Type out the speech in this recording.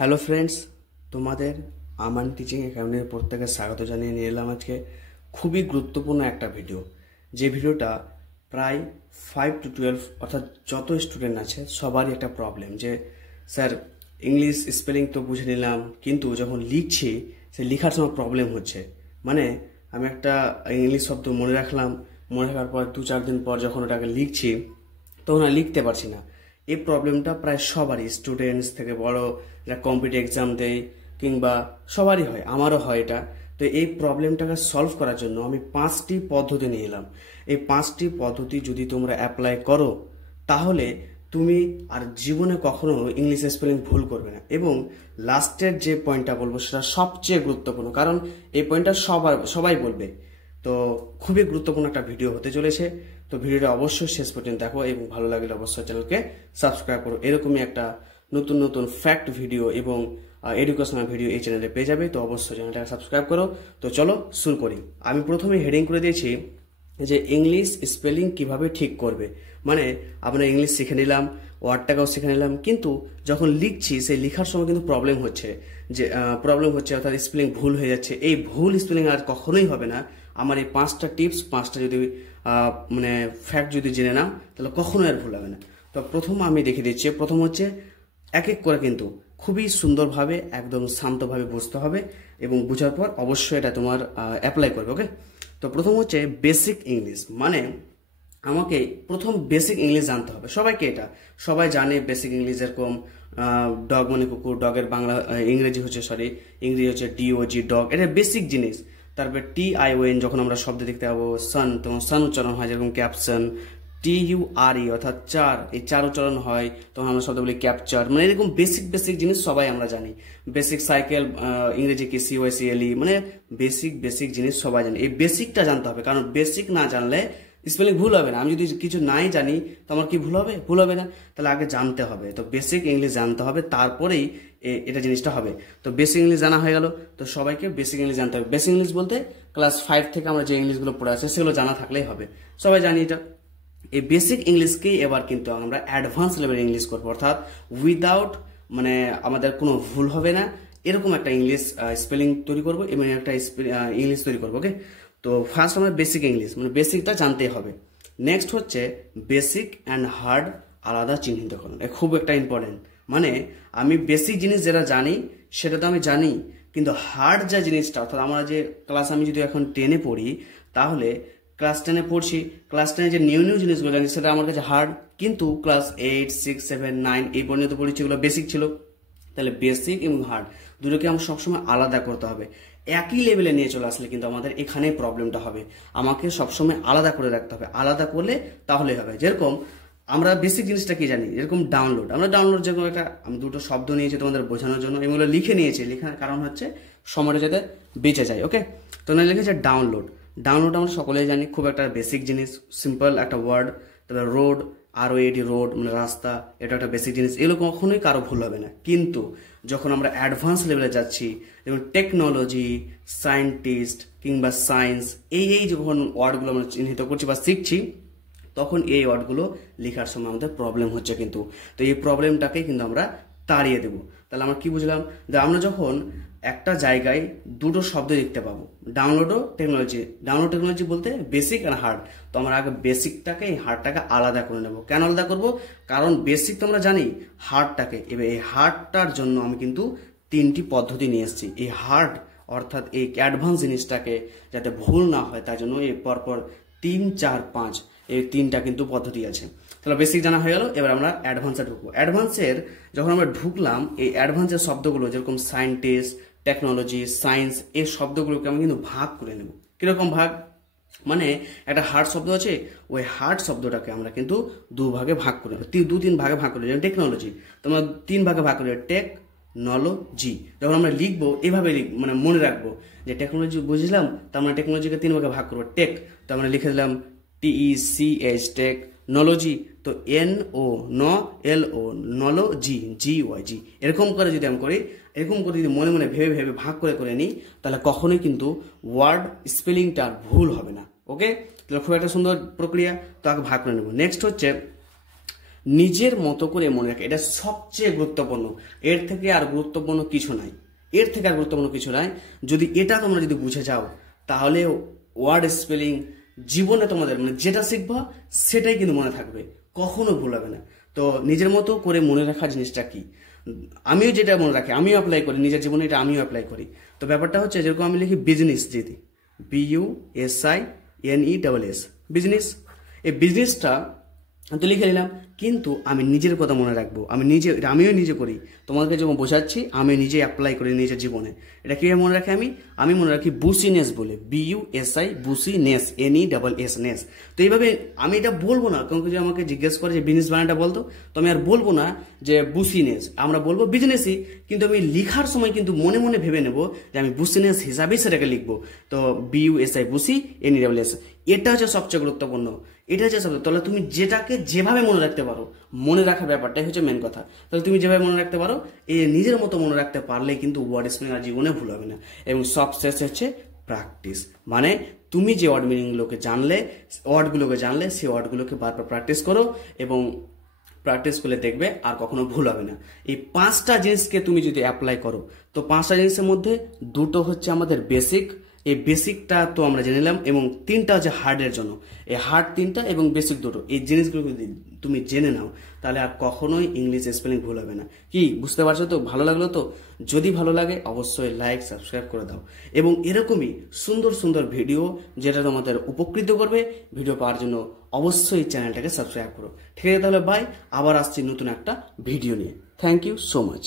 Hello friends, তোমাদের আমান teaching একাডেমির প্রত্যেকে স্বাগত জানিয়ে নিয়ে এলাম আজকে খুবই গুরুত্বপূর্ণ একটা ভিডিও। যে ভিডিওটা প্রায় 5 to 12 অর্থাৎ যত স্টুডেন্ট আছে সবারই একটা প্রবলেম যে স্যার ইংলিশ স্পেলিং তো বুঝে নিলাম, কিন্তু যখন লিখছি সে লেখার সময় প্রবলেম হচ্ছে। মানে আমি একটা ইংলিশ শব্দ মনে রাখলাম, মনে রাখার পর 2-4 দিন পর যখন ওটাকে লিখছি তখন আর লিখতে পারছি না। এই প্রবলেমটা প্রায় সবারই, স্টুডেন্টস থেকে বড় যারা কম্পিটিটিভ এক্সাম দেয় কিংবা সবারই হয়, আমারও হয় এটা। তো এই প্রবলেমটাকে সলভ করার জন্য আমি 5টি পদ্ধতি নিয়ে এলাম। এই 5টি পদ্ধতি যদি তোমরা অ্যাপ্লাই করো তাহলে তুমি আর জীবনে কখনো ইংলিশ স্পেলিং ভুল করবে না। এবং লাস্টের যে পয়েন্টটা বলবো সেটা সবচেয়ে গুরুত্বপূর্ণ, কারণ এই পয়েন্টটা সবাই বলবে। তো খুবই গুরুত্বপূর্ণ একটা ভিডিও হতে চলেছে। তো ভিডিওটা অবশ্যই শেষ পর্যন্ত দেখো এবং ভালো লাগলে অবশ্যই চ্যানেলকে সাবস্ক্রাইব করো। এরকমই একটা নতুন নতুন ফ্যাক্ট ভিডিও এবং এডুকেশনাল ভিডিও এই চ্যানেলে পেয়ে যাবে। তো অবশ্যই চ্যানেলটাকে সাবস্ক্রাইব করো। তো চলো শুরু করি। আমি প্রথমে হেডিং করে দিয়েছি যে ইংলিশ স্পেলিং কিভাবে ঠিক করবে। মানে আমরা ইংলিশ শিখে নিলাম, ওয়ার্ডটাকেও শিখে নিলাম, কিন্তু যখন লিখছি সেই লেখার সময় কিন্তু প্রবলেম হচ্ছে, অর্থাৎ স্পেলিং ভুল হয়ে যাচ্ছে। এই ভুল স্পেলিং আর কখনোই হবে না। আমার এই 5টা টিপস, 5টা যদি মানে ফ্যাক্ট যদি জেনে নাও তাহলে কখনোই আর ভুল হবে না। তো প্রথম আমি দেখে দিচ্ছি। প্রথম হচ্ছে এক এক করে কিন্তু খুবই সুন্দরভাবে একদম শান্তভাবে বুঝতে হবে এবং বোঝার পর অবশ্যই এটা তোমার অ্যাপ্লাই করবে। ওকে, তো প্রথম হচ্ছে বেসিক ইংলিশ। মানে আমাকে প্রথম বেসিক ইংলিশ জানতে হবে। সবাইকে এটা সবাই জানে বেসিক ইংলিশ, যেরকম ডগ মানে কুকুর, ডগের বাংলা ইংরেজি হচ্ছে ডিওজি, ডগ, এটা বেসিক জিনিস। তারপরে TION যখন আমরা শব্দ দেখতে পাবো, সান তখন সান উচ্চারণ হয়, যেরকম ক্যাপশন। TURE অর্থাৎ চার, এই চার উচ্চারণ হয় তখন আমরা শব্দ বলি ক্যাপচার। মানে এরকম বেসিক জিনিস সবাই আমরা জানি। বেসিক সাইকেল ইংরেজি কি CYCLE, মানে বেসিক জিনিস সবাই জানি। এই বেসিকটা জানতে হবে, কারণ বেসিক না জানলে স্পেলিং ভুল হবে না। আমি যদি কিছু নাই জানি তো আমার কি ভুল হবে না। তাহলে আগে জানতে হবে। তো বেসিক ইংলিশ জানতে হবে, তারপরেই এটা জিনিসটা হবে। তো বেসিক ইংলিশ জানা হয়ে গেল। তো সবাইকে বেসিক ইংলিশ জানতে হবে। বেসিক ইংলিশ বলতে ক্লাস 5 থেকে আমরা যে ইংলিশগুলো পড়ে আসছে সেগুলো জানা থাকলেই হবে, সবাই জানি এটা। এই বেসিক ইংলিশকেই এবার কিন্তু আমরা অ্যাডভান্স লেভেল ইংলিশ করবো, অর্থাৎ উইদাউট মানে আমাদের কোনো ভুল হবে না এরকম একটা ইংলিশ স্পেলিং তৈরি করবো এবং একটা ইংলিশ তৈরি করবো। ওকে, তো ফার্স্ট আমরা বেসিক ইংলিশ, মানে বেসিকটা জানতেই হবে। নেক্সট হচ্ছে বেসিক অ্যান্ড হার্ড আলাদা চিহ্নিতকরণ। খুব একটা ইম্পর্টেন্ট। মানে আমি বেসিক জিনিস যেটা জানি সেটা তো আমি জানি, কিন্তু হার্ড যে জিনিসটা, অর্থাৎ আমরা যে আমি যদি এখন 10-এ পড়ি তাহলে ক্লাস 10-এ পড়ছি, ক্লাস 10-এ যে নিউ জিনিসগুলো জানি সেটা আমার কাছে হার্ড, কিন্তু ক্লাস 8, 6, 7, 9 এই পর্যন্ত পড়েছি এগুলো বেসিক ছিল। তাহলে বেসিক এবং হার্ড দুটোকে আমরা সবসময় আলাদা করতে হবে। একই লেভেলে নিয়ে চলে আসলে কিন্তু আমাদের এখানে প্রবলেমটা হবে। আমাকে সবসময় আলাদা করে রাখতে হবে, আলাদা করলে তাহলে হবে। যেরকম আমরা বেসিক জিনিসটা কি জানি, যেরকম ডাউনলোড। আমরা ডাউনলোড যেরকম একটা, আমি দুটো শব্দ নিয়েছি তোমাদের বোঝানোর জন্য, এগুলো লিখে নিয়েছি। লেখার কারণ হচ্ছে সময়টা যাতে বেঁচে যায়। ওকে, তো না লিখেছে ডাউনলোড আমরা সকলেই জানি, খুব একটা বেসিক জিনিস, সিম্পল একটা ওয়ার্ড। তারপরে রোড, ROAD, রোড মানে রাস্তা, এটা একটা বেসিক জিনিস। এগুলো কখনোই কারো ভুল হবে না। কিন্তু যখন আমরা অ্যাডভান্স লেভেলে যাচ্ছি, যেমন টেকনোলজি, সায়েন্টিস্ট কিংবা সায়েন্স, এই যখন ওয়ার্ডগুলো আমরা চিহ্নিত করছি বা শিখছি, তখন এই ওয়ার্ডগুলো লেখার সময় আমাদের প্রবলেম হচ্ছে। কিন্তু তো এই প্রবলেমটাকে কিন্তু আমরা তাড়িয়ে দেবো। তাহলে আমরা কি বুঝলাম, যে আমরা যখন একটা জায়গায় দুটো শব্দ দেখতে পাবো, ডাউনলোড টেকনোলজি বলতে বেসিক আর হার্ড। তো আমরা আগে বেসিকটাকে, এই হার্ডটাকে আলাদা করে নেব। কেন আলাদা করব? কারণ বেসিক তো আমরা জানি, হার্ডটাকে, এবার এই হার্ডটার জন্য আমি কিন্তু 3টি পদ্ধতি নিয়ে এসেছি। এই হার্ড অর্থাৎ এই অ্যাডভান্স জিনিসটাকে যাতে ভুল না হয় তার জন্য এই পরপর 3, 4, 5 এই 3টা কিন্তু পদ্ধতি আছে। তাহলে বেসিক জানা হয়ে গেল। এবার আমরা অ্যাডভান্সে ঢুকবো। অ্যাডভান্সের যখন আমরা ঢুকলাম, এই অ্যাডভান্সের শব্দগুলো যেরকম সায়েন্টিস্ট, টেকনোলজি, সায়েন্স, এই শব্দগুলোকে আমি কিন্তু ভাগ করে নেব। কিরকম ভাগ? মানে একটা হার্ড শব্দ আছে, ওই হার্ড শব্দটাকে আমরা কিন্তু 2 ভাগে ভাগ করে, 2-3 ভাগে ভাগ করে। যেমন টেকনোলজি তোমরা 3 ভাগে ভাগ করে, টেকনোলজি। যখন আমরা লিখবো এভাবে মানে মনে রাখবো যে টেকনোলজি বুঝলাম, তার মানে টেকনোলজিকে 3 ভাগে ভাগ করবো। টেক তো আমরা লিখে দিলাম TECH, টেকনোলজি। তো NO নলজি, GYG, এরকম করে যদি আমি করি, এরকম করে যদি মনে ভেবে ভাগ করে নিই, তাহলে কখনোই কিন্তু ওয়ার্ড স্পেলিংটা ভুল হবে না। ওকে, তাহলে খুব একটা সুন্দর প্রক্রিয়া। তো আগে ভাগ করে নেব। নেক্সট হচ্ছে নিজের মতো করে মনে রাখা, এটা সবচেয়ে গুরুত্বপূর্ণ। এর থেকে আর গুরুত্বপূর্ণ কিছু নাই, এর থেকে আর গুরুত্বপূর্ণ কিছু নাই। যদি এটা তোমরা যদি বুঝে যাও, তাহলে ওয়ার্ড স্পেলিং জীবনে তোমাদের মানে যেটা শিখবা সেটাই কিন্তু মনে থাকবে, কখনো ভুল হবে না। তো নিজের মতো করে মনে রাখা জিনিসটা কি, আমিও যেটা মনে রাখি, আমিও অ্যাপ্লাই করি নিজের জীবনে, এটা আমিও অ্যাপ্লাই করি। তো ব্যাপারটা হচ্ছে যেরকম আমি লিখি বিজনেস, যদি BUSINESS, বিজনেস, এই বিজনেসটা তো লিখে নিলাম, কিন্তু আমি নিজের কথা মনে রাখবো। আমিও নিজে করি, তোমাকে যখন বোঝাচ্ছি আমি নিজে অ্যাপ্লাই করি নিজের জীবনে। এটা কীভাবে মনে রাখি, আমি মনে রাখি বুসিনেস বলে, BUSI, বুসিনেস, NESS, নেস। তো এইভাবে আমি এটা বলবো না, কারণ যদি আমাকে জিজ্ঞেস করে যে বিজনেস বানানটা বলতো, তো আমি আর বলবো না যে বুসিনেস, আমরা বলবো বিজনেসই। কিন্তু আমি লিখার সময় কিন্তু মনে মনে ভেবে নেব যে আমি বুসিনেস হিসাবেই সেটাকে লিখবো। তো BUSI, বুসি, NESS, এটা হচ্ছে সবচেয়ে গুরুত্বপূর্ণ। এটা হচ্ছে সবচেয়ে, তাহলে তুমি যেটাকে যেভাবে মনে রাখতে পারো, মনে রাখার ব্যাপারটাই হচ্ছে মেন কথা। তাহলে তুমি যেভাবে মনে রাখতে পারো, এই নিজের মতো মনে রাখতে পারলে কিন্তু ওয়ার্ড স্পেলিং আর জীবনে ভুল হবে না। এবং সব শেষে হচ্ছে প্র্যাকটিস, মানে তুমি যে ওয়ার্ডগুলোকে জানলে সেই ওয়ার্ডগুলোকে বারবার প্র্যাকটিস করো, এবং প্র্যাকটিস করলে দেখবে আর কখনো ভুল হবে না। এই 5টা জিনিসকে তুমি যদি অ্যাপ্লাই করো, তো 5টা জিনিসের মধ্যে 2টো হচ্ছে আমাদের বেসিক, এই বেসিকটা তো আমরা জেনে নিলাম, এবং 3টা হচ্ছে হার্ডের জন্য। এই হার্ড 3টা এবং বেসিক 2টো, এই জিনিসগুলো যদি তুমি জেনে নাও, তাহলে আর কখনোই ইংলিশ স্পেলিং ভুল হবে না। কি বুঝতে পারছো তো? ভালো লাগলো তো? যদি ভালো লাগে অবশ্যই লাইক, সাবস্ক্রাইব করে দাও, এবং এরকমই সুন্দর সুন্দর ভিডিও যেটা তোমাদের উপকৃত করবে, ভিডিও পাওয়ার জন্য অবশ্যই চ্যানেলটাকে সাবস্ক্রাইব করো। ঠিক আছে, তাহলে বাই, আবার আসছি নতুন একটা ভিডিও নিয়ে। Thank you so much.